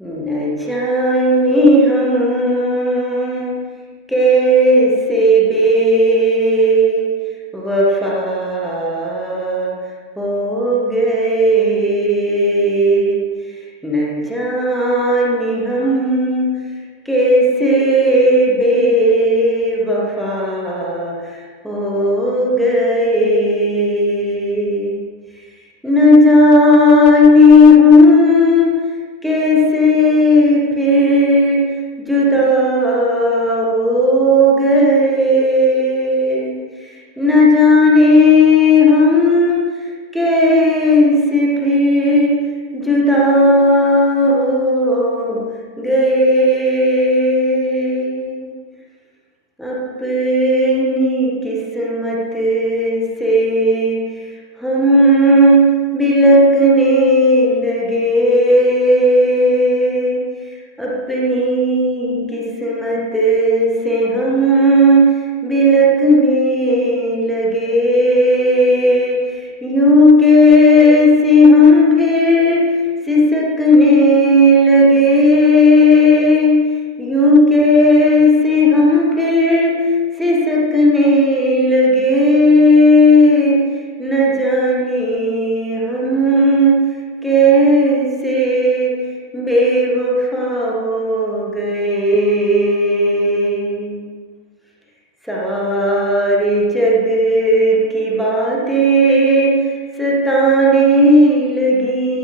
न जाने हम कैसे बेवफा हो गए, न जाने हम कैसे बेवफा हो गए, न जाने हम कैसे फिर जुदा हो गए, न जाने हम कैसे फिर जुदा हो गए। अपनी किस्मत से हम बिलकने लगे, अपनी किस्मत से हम बिलकने लगे, यूं कैसे हम फिर सिसकने लगे, यूं कैसे हम फिर सिसकने लगे, न जाने हम कैसे बेवफा हो गए। सारे जग की बातें सताने लगी,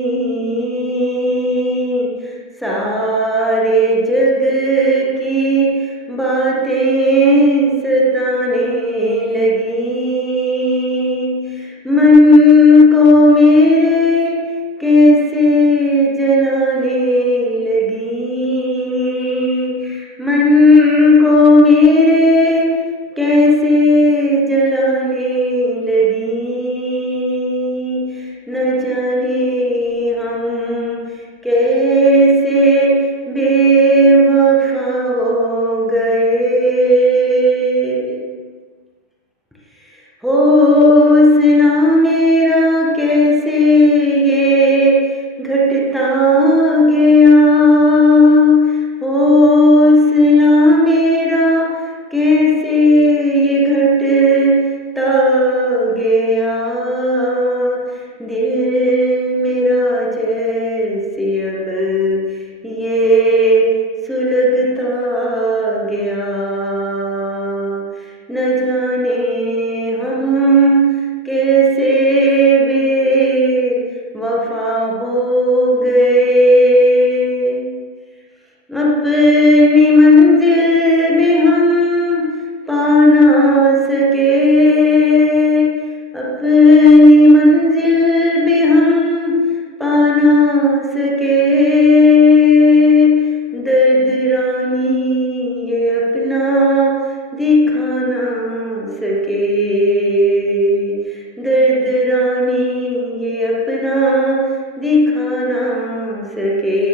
सारे जग की बातें सताने लगी, मन को मेरे कैसे जलाने लगी, मन को मेरे कैसे जलाने लगी, न जाने हम कैसे बेवफा हो गए। हौसला मेरा कैसे ये घटता गया, हौसला मेरा कैसे ये घटता गया, दिल मेरा जैसे अब ये सुलगता गया, न जाने हम कैसे बेवफा हो गए। अपनी मंजिल में हम पा ना सके, अपनी मंजिल में हम पा ना सके, दर्द रानी ये अपना दिखा ना सके, दर्द रानी ये अपना दिखा ना सके।